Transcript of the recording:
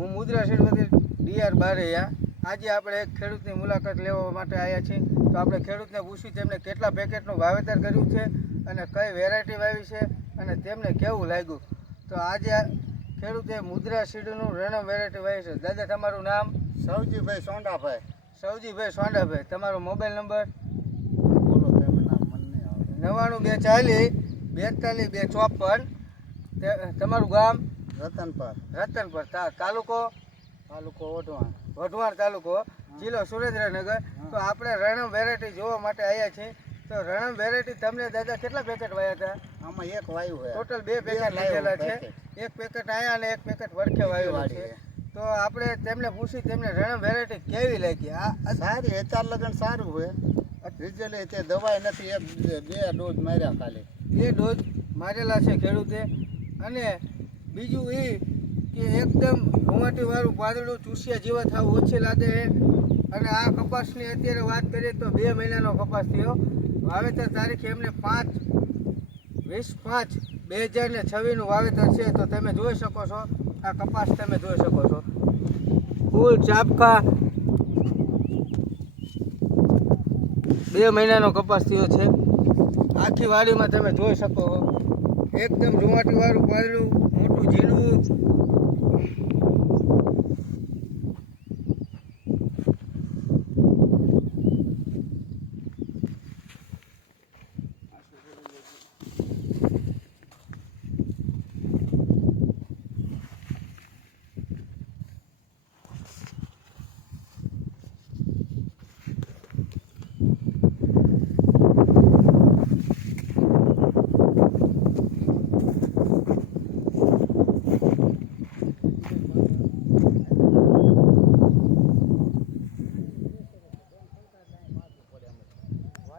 હું મુદ્રા સીડમાંથી ડીઆર બારૈયા. આજે આપણે એક ખેડૂતની મુલાકાત લેવા માટે આવ્યા છીએ. તો આપણે ખેડૂતને પૂછ્યું તેમને કેટલા પેકેટનું વાવેતર કર્યું છે અને કઈ વેરાયટી વાવી છે અને તેમને કેવું લાગ્યું. તો આજે ખેડૂતે મુદ્રા સીડનું રણમ વેરાયટી વાવી છે. દાદા, તમારું નામ? સૌજીભાઈ સોંડાભાઈ. સૌજીભાઈ સોંડાભાઈ. તમારો મોબાઈલ નંબર? બોલો, તમે નામ મને નહીં આવે. 9240 42 254. તમારું ગામ? રતનપર. રતનપર. તાલુકો? તાલુકો વઢવાણ. વઢવાણ તાલુકો, જિલ્લો સુરેન્દ્રનગર. તો આપણે રણમ વેરાયટી જોવા માટે આવ્યા છીએ. તો રણમ વેરાયટી તમને દાદા કેટલા પેકેટ વાયા હતા? આમાં એક વાયુ છે. ટોટલ 2 પેકેટ લીધેલા છે. એક પેકેટ આયા અને એક પેકેટ વડખે વાવેલું છે. તો આપણે તેમને પૂછી તેમને રણમ વેરાયટી કેવી લાગી? સારી, અત્યાર લગન સારું હોય. રિઝલ્ટ તે દવાઈ નથી, બે ડોઝ માર્યા ખાલી. 2 ડોઝ મારેલા છે ખેડૂતે. અને બીજું એ કે એકદમ ઘુમાટીવાળું પાંદડું ચૂસિયા જેવા થાવ ઓછી લાગે છે. અને આ કપાસની અત્યારે વાત કરીએ તો 2 મહિનાનો કપાસ થયો. વાવેતર તારીખ એમને 5/20/5/2026 વાવેતર છે. તો તમે જોઈ શકો છો, આ કપાસ તમે જોઈ શકો છો. ફૂલ ચાપકા 2 મહિનાનો કપાસ થયો છે. આખી વાડીમાં તમે જોઈ શકો છો. એકદમ રૂવાટીવાળું પાંદડું, મોટું ઝીણવું